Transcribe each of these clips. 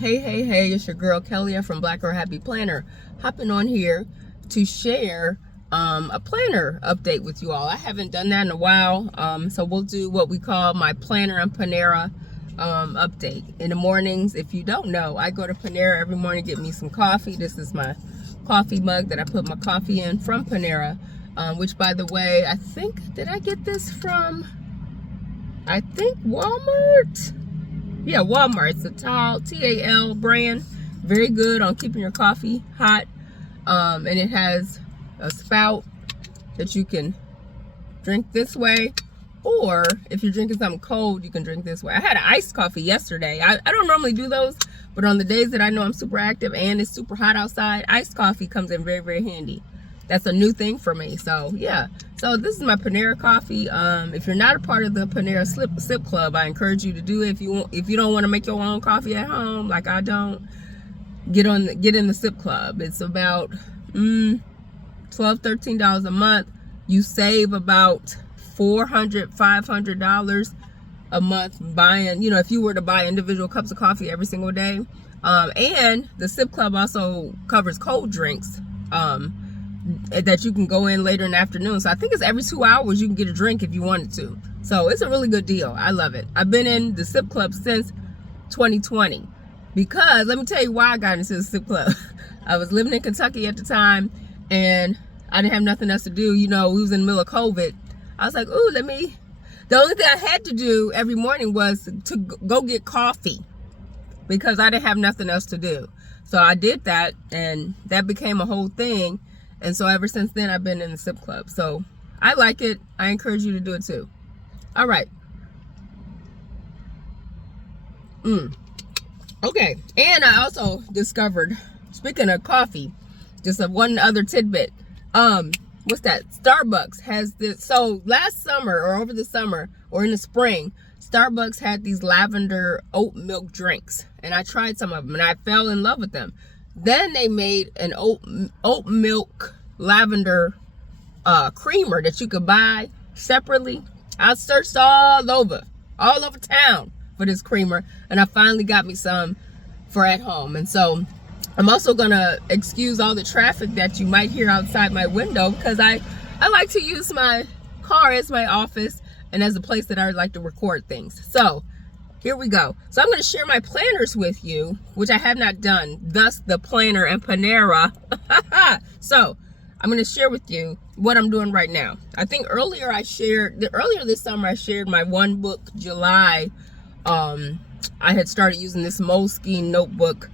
Hey, it's your girl Kelly from Black Girl Happy Planner, hopping on here to share a planner update with you all. I haven't done that in a while, so we'll do what we call my Planner and Panera update. In the mornings, if you don't know, I go to Panera every morning to get me some coffee. This is my coffee mug that I put my coffee in from Panera, which, by the way, did I get this from, I think Walmart? Yeah, Walmart. It's a Tal brand. Very good on keeping your coffee hot. And it has a spout that you can drink this way. Or if you're drinking something cold, you can drink this way. I had an iced coffee yesterday. I don't normally do those, but on the days that I know I'm super active and it's super hot outside, iced coffee comes in very, very handy. That's a new thing for me. So yeah, so this is my Panera coffee. If you're not a part of the Panera sip club, I encourage you to do it. If you don't want to make your own coffee at home, like I don't, get in the sip club. It's about $12-13 a month. You save about $400-500 a month buying, if you were to buy individual cups of coffee every single day. And the sip club also covers cold drinks that you can go in later in the afternoon. So I think it's every 2 hours you can get a drink if you wanted to. So it's a really good deal. I love it. I've been in the sip club since 2020 because let me tell you why I got into the sip club. I was living in Kentucky at the time and I didn't have nothing else to do. We was in the middle of COVID. I was like, ooh, the only thing I had to do every morning was to go get coffee because I didn't have nothing else to do. So I did that and that became a whole thing. And so ever since then, I've been in the sip club. So I like it. I encourage you to do it too. All right. Okay. And I also discovered, speaking of coffee, just one other tidbit. What's that? Starbucks has this. So last summer or over the summer or in the spring, Starbucks had these lavender oat milk drinks. And I tried some of them and I fell in love with them. Then they made an oat milk lavender creamer that you could buy separately. I searched all over town for this creamer, and I finally got me some for at home. And so I'm also gonna excuse all the traffic that you might hear outside my window because I like to use my car as my office and as a place that I like to record things. So here we go. So I'm going to share my planners with you, which I have not done, thus the Planner and Panera. So I'm going to share with you what I'm doing right now. I think earlier this summer, I shared my one book, July. I had started using this Moleskine notebook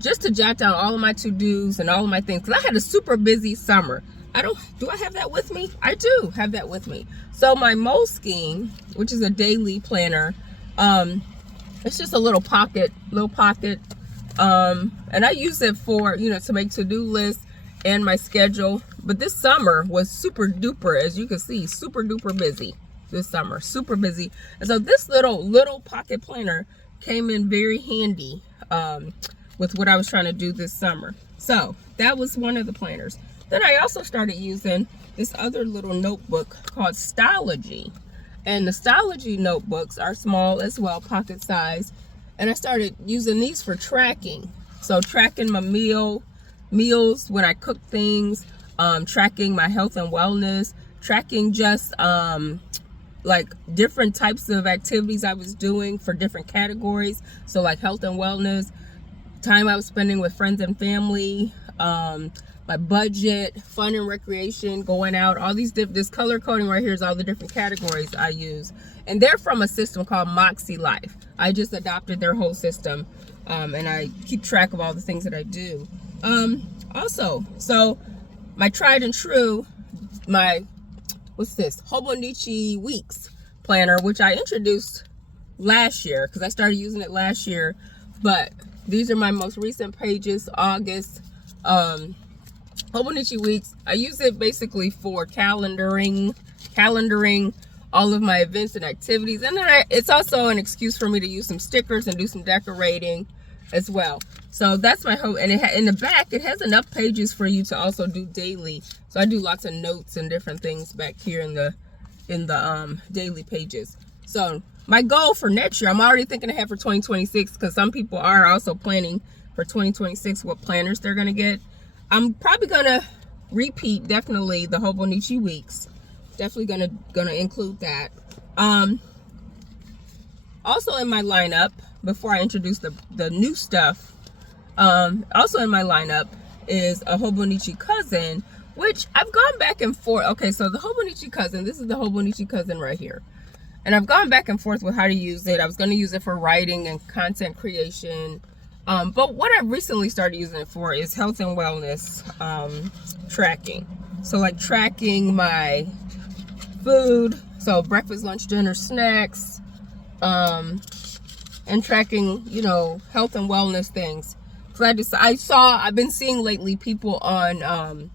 just to jot down all of my to-dos and all of my things. Because I had a super busy summer. Do I have that with me? I do have that with me. So my Moleskine, which is a daily planner, it's just a little pocket, and I use it for, to make to-do lists and my schedule. But this summer was super duper, as you can see, super duper busy this summer, super busy. And so this little pocket planner came in very handy with what I was trying to do this summer. So that was one of the planners. Then I also started using this other little notebook called Stylogy. And the Stylogy notebooks are small as well, pocket size. And I started using these for tracking. So tracking my meals when I cook things, tracking my health and wellness, tracking just like different types of activities I was doing for different categories. So like health and wellness, time I was spending with friends and family, my budget, fun and recreation, going out, all these this color coding right here is all the different categories I use. And they're from a system called Moxie Life. I just adopted their whole system, and I keep track of all the things that I do. Also, so my tried and true, what's this? Hobonichi Weeks planner, which I introduced last year because I started using it last year. But these are my most recent pages, August. Hobonichi Weeks, I use it basically for calendaring all of my events and activities. And then it's also an excuse for me to use some stickers and do some decorating as well. So that's my whole, and in the back, it has enough pages for you to also do daily. So I do lots of notes and different things back here in the daily pages. So my goal for next year, I'm already thinking ahead for 2026, because some people are also planning for 2026 what planners they're going to get. I'm probably going to repeat definitely the Hobonichi weeks. Definitely gonna include that. Also in my lineup, before I introduce the new stuff, also in my lineup is a Hobonichi cousin, which I've gone back and forth. Okay, so the Hobonichi cousin, this is the Hobonichi cousin right here. And I've gone back and forth with how to use it. I was going to use it for writing and content creation. But what I've recently started using it for is health and wellness tracking. So like tracking my food, so breakfast, lunch, dinner, snacks, and tracking, you know, health and wellness things. So I've been seeing lately people on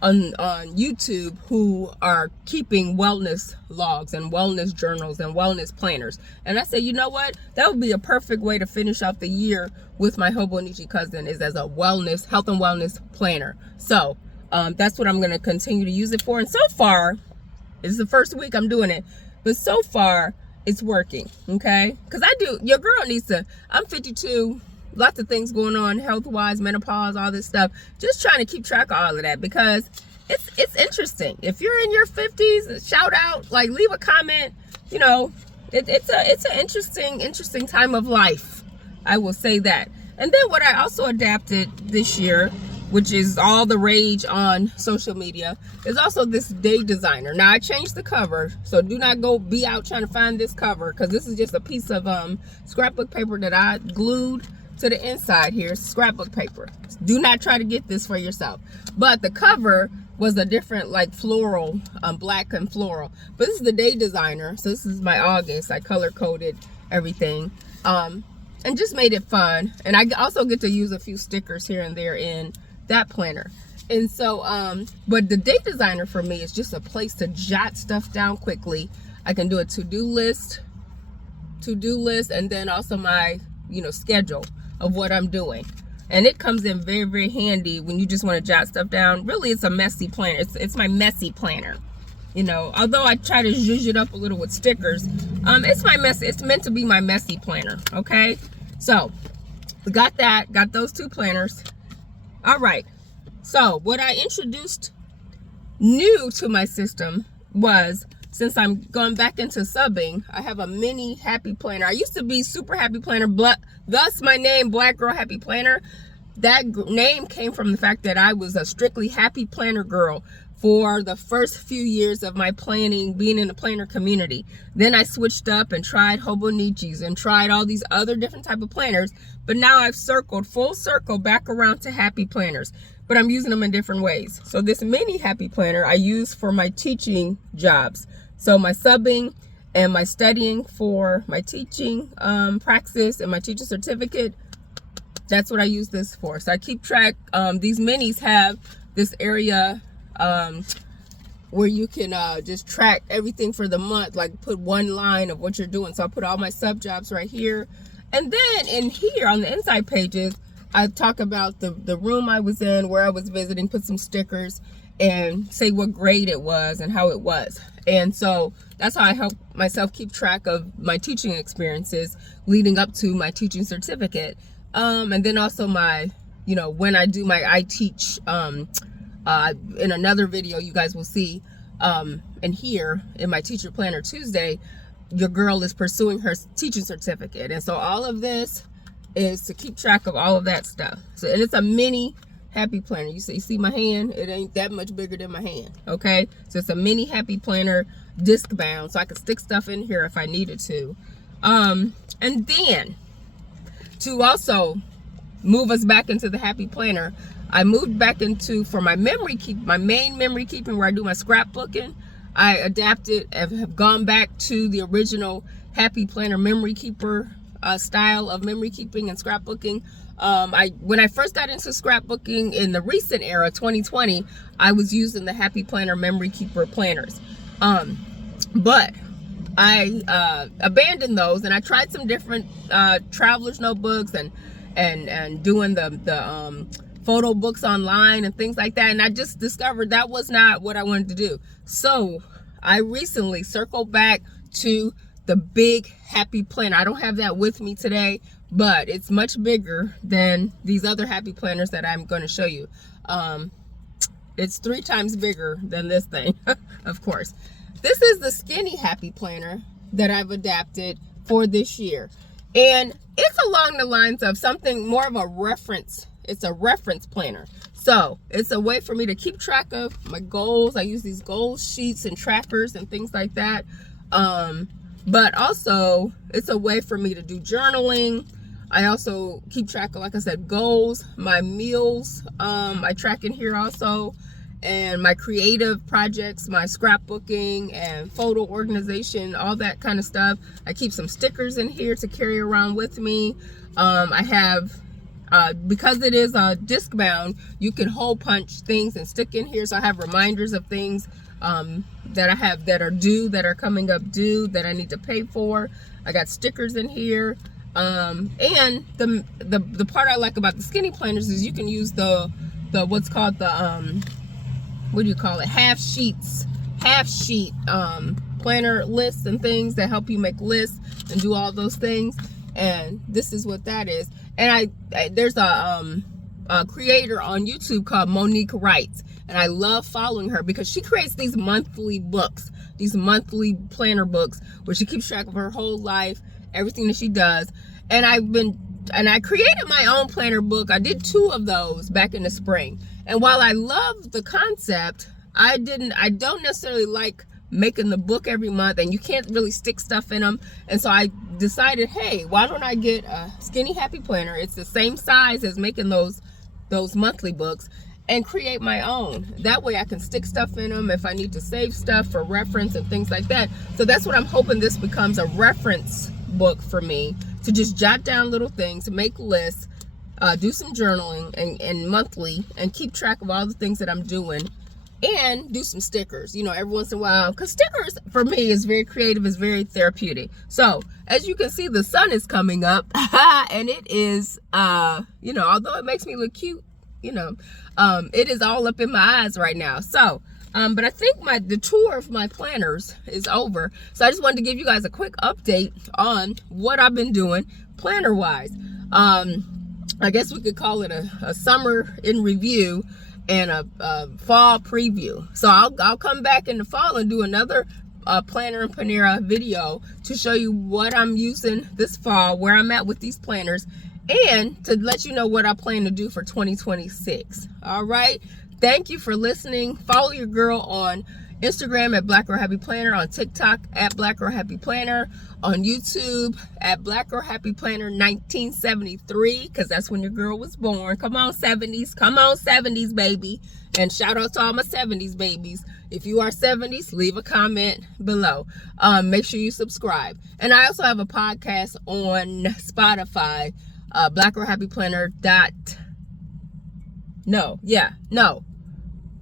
YouTube who are keeping wellness logs and wellness journals and wellness planners. And I said, you know what? That would be a perfect way to finish out the year with my Hobonichi cousin, is as a wellness, health and wellness planner. So that's what I'm going to continue to use it for. And so far, it's the first week I'm doing it, but so far it's working. Okay. Cause your girl needs to, I'm 52, lots of things going on health-wise, menopause, all this stuff. Just trying to keep track of all of that, because it's interesting. If you're in your 50s, shout out, like leave a comment. You know, it's an interesting time of life. I will say that. And then what I also adapted this year, which is all the rage on social media, is also this day designer. Now I changed the cover, so do not go be out trying to find this cover, because this is just a piece of scrapbook paper that I glued to the inside here. Scrapbook paper. Do not try to get this for yourself. But the cover was a different, like floral, black and floral. But this is the day designer. So this is my August. I color coded everything, and just made it fun. And I also get to use a few stickers here and there in that planner. And so but the day designer for me is just a place to jot stuff down quickly. I can do a to-do list, and then also my, you know, schedule of what I'm doing. And it comes in very, very handy when you just want to jot stuff down. Really, it's a messy planner. It's my messy planner. You know, although I try to zhuzh it up a little with stickers, it's meant to be my messy planner. Okay, so we got those two planners. All right, so what I introduced new to my system was, since I'm going back into subbing, I have a mini happy planner. I used to be super happy planner, thus my name, Black Girl Happy Planner. That name came from the fact that I was a strictly happy planner girl for the first few years of my planning, being in the planner community. Then I switched up and tried Hobonichis and tried all these other different type of planners. But now I've circled full circle back around to happy planners, but I'm using them in different ways. So this mini happy planner I use for my teaching jobs. So my subbing and my studying for my teaching praxis and my teacher certificate, that's what I use this for. So I keep track. These minis have this area where you can just track everything for the month, like put one line of what you're doing. So I put all my sub jobs right here. And then in here on the inside pages, I talk about the room I was in, where I was visiting, put some stickers, and say what grade it was and how it was. And so that's how I help myself keep track of my teaching experiences leading up to my teaching certificate. And then also my, you know, when I do my I teach, in another video you guys will see, and here in my teacher planner Tuesday, your girl is pursuing her teaching certificate. And so all of this is to keep track of all of that stuff. So, and it's a mini happy planner. You see my hand? It ain't that much bigger than my hand. Okay, so it's a mini happy planner, disc bound, so I could stick stuff in here if I needed to. And then to also move us back into the happy planner, I moved back into, for my memory keep, my main memory keeping, where I do my scrapbooking, I adapted and have gone back to the original happy planner memory keeper style of memory keeping and scrapbooking. When I first got into scrapbooking in the recent era, 2020, I was using the happy planner memory keeper planners. But I abandoned those, and I tried some different traveler's notebooks and doing the photo books online and things like that. And I just discovered that was not what I wanted to do. So I recently circled back to the big happy planner. I don't have that with me today, but it's much bigger than these other happy planners that I'm going to show you. It's 3 times bigger than this thing, of course. This is the skinny happy planner that I've adapted for this year. And it's along the lines of something more of a reference. It's a reference planner. So it's a way for me to keep track of my goals. I use these goal sheets and trackers and things like that. But also it's a way for me to do journaling. I also keep track of, like I said, goals, my meals. I track in here also, and my creative projects, my scrapbooking and photo organization, all that kind of stuff. I keep some stickers in here to carry around with me. I have, because it is disc bound, you can hole punch things and stick in here. So I have reminders of things that I have that are due, that are coming up due, that I need to pay for. I got stickers in here. And the part I like about the skinny planners is you can use the what's called the what do you call it, half sheet planner lists and things that help you make lists and do all those things. And this is what that is. And there's a creator on YouTube called Monique Wrights, and I love following her because she creates these monthly books, these monthly planner books where she keeps track of her whole life, everything that she does. And I created my own planner book. I did 2 of those back in the spring. And while I love the concept, I don't necessarily like making the book every month, and you can't really stick stuff in them. And so I decided, hey, why don't I get a skinny happy planner? It's the same size as making those monthly books, and create my own. That way I can stick stuff in them if I need to save stuff for reference and things like that. So that's what I'm hoping this becomes, a reference book for me, to just jot down little things, make lists, do some journaling and monthly, and keep track of all the things that I'm doing, and do some stickers, you know, every once in a while, because stickers for me is very creative, is very therapeutic. So as you can see, the sun is coming up and it is you know, although it makes me look cute, you know, it is all up in my eyes right now. So but I think the tour of my planners is over. So I just wanted to give you guys a quick update on what I've been doing planner wise. I guess we could call it a summer in review and a fall preview. So I'll come back in the fall and do another planner and Panera video to show you what I'm using this fall, where I'm at with these planners, and to let you know what I plan to do for 2026. All right. Thank you for listening. Follow your girl on Instagram at Black Girl Happy Planner, on TikTok at Black Girl Happy Planner, on YouTube at Black Girl Happy Planner 1973, because that's when your girl was born. Come on, 70s. Come on, 70s, baby. And shout out to all my 70s babies. If you are 70s, leave a comment below. Make sure you subscribe. And I also have a podcast on Spotify, Black Girl Happy Planner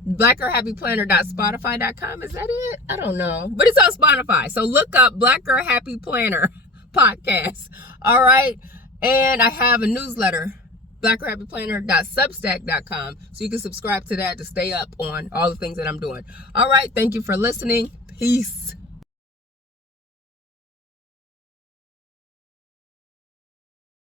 blackgirlhappyplanner.spotify.com. Is that it? I don't know. But it's on Spotify. So look up Black Girl Happy Planner podcast. All right. And I have a newsletter, blackgirlhappyplanner.substack.com. So you can subscribe to that to stay up on all the things that I'm doing. All right. Thank you for listening. Peace.